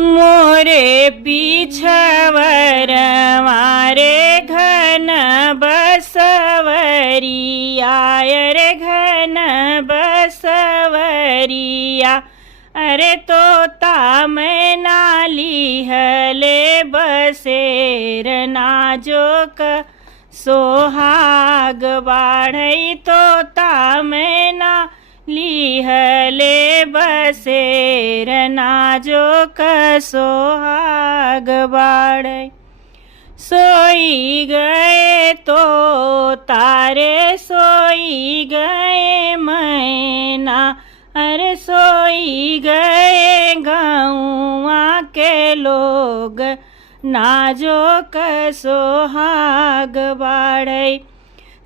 मोरे पीछवर मारे घन बसवरिया रे घन बसवरिया। अरे तोता मैं नाली हले बसेर नाजोक सोहाग बाढ़ई। तोता मैं नाली हले बसेर नाजोक सोहाग बाढ़ई। सोई गए तो तारे सोई गए मैना। अरे सोई गए गौआ के लोग नाजोक सोहाग बाढ़ई।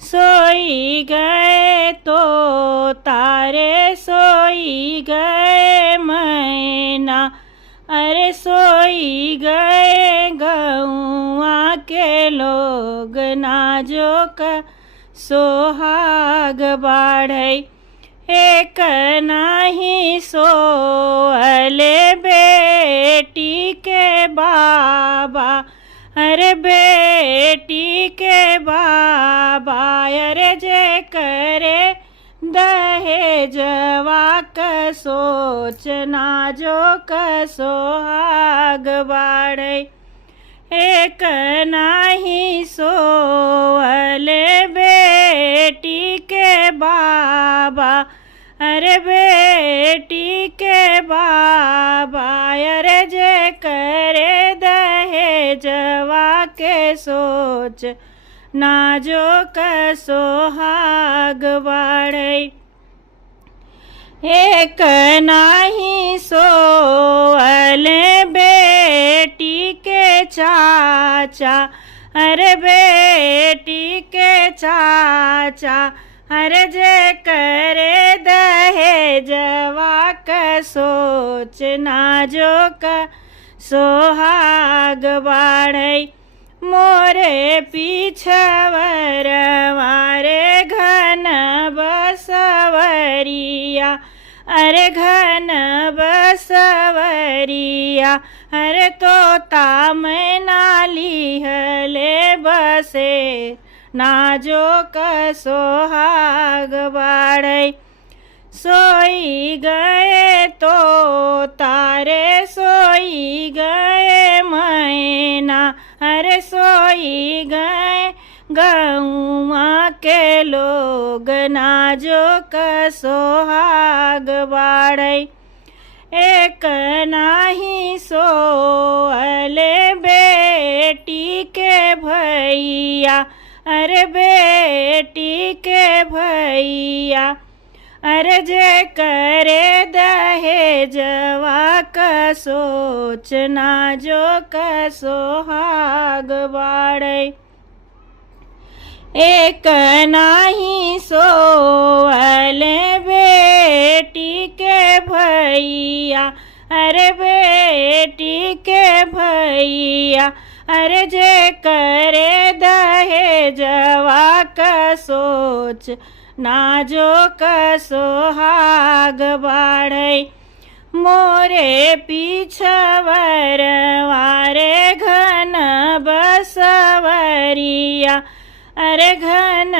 सोई गए तो तारे सोई गए मैना। अरे सोई गए गौआ के लोग नाजोक सोहाग बाढ़ई। एक नाही सोअले बेटी के बाबा। अरे बेटी के बाबा अरे जे करे दहेजवा क सोच नाजोक सोहाग बाढ़ई। एक नाही सोअले बेटी के बाबा। अरे बेटी के बाबा अरे जे करे दहेजवा के सोच नाजोक सोहाग बाढ़ई। एक नाही सोअले बेटी के चाचा। अरे बेटी के चाचा अरे जे करे दहेजवा क सोच नाजोक सोहाग बाढ़ई। मोरे पीछवर मारे घन बसवरिया। अरे घन बसवरिया। अरे तोता मैं नाली हले बसे नाजोक सोहाग बाढ़ई। सोई गए तो तारे सोई गए मैना। अरे सोई गए गौआ के लोग नाजोक सोहाग बाढ़ई। एक नाही सोअले बेटी के भैया। अरे बेटी के भैया अरे जे करे दहेजवा क सोच नाजोक सोहाग बाढ़ई। एक नाही सोअले बेटी के भैया। अरे बेटी के भैया अरे जे करे दहेजवा क सोच नाजोक सोहाग बाढ़ई। मोरे पीछवर वारे घन बसवरिया। अरे घन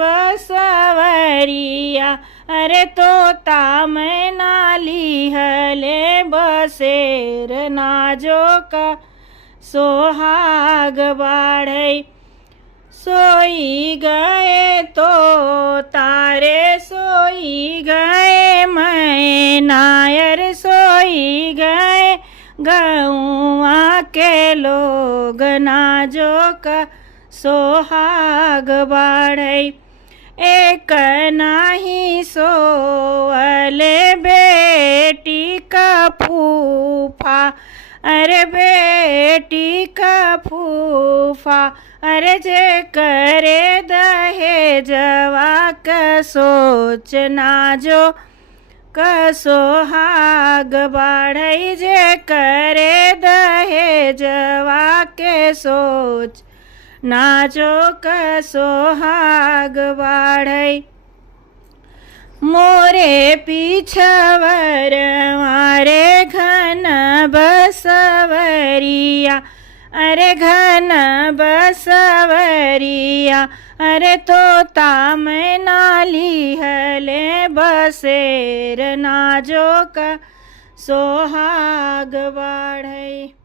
बसवरिया अरे तोता मैं नाली हले बसेर नाजोक सोहाग बाढ़ई। सोई गए तो तारे सोई गए मैना। अरे सोई गए गौआ के लोग नाजोक सोहाग बाढ़ई। एक नाही सोअले बेटी का फूफा। अरे बेटी का फूफा अरे जे करे दहेजवा क सोच नाजोक सोहाग बाढ़ई। जे करे दहेजवा के सोच नाजोक सोहाग बाढ़ई। मोरे पीछवर मारे घन बस अरे घन बसवरिया अरे तोता मैना लिहले बसेर नाजो का सोहाग बाढ़ई।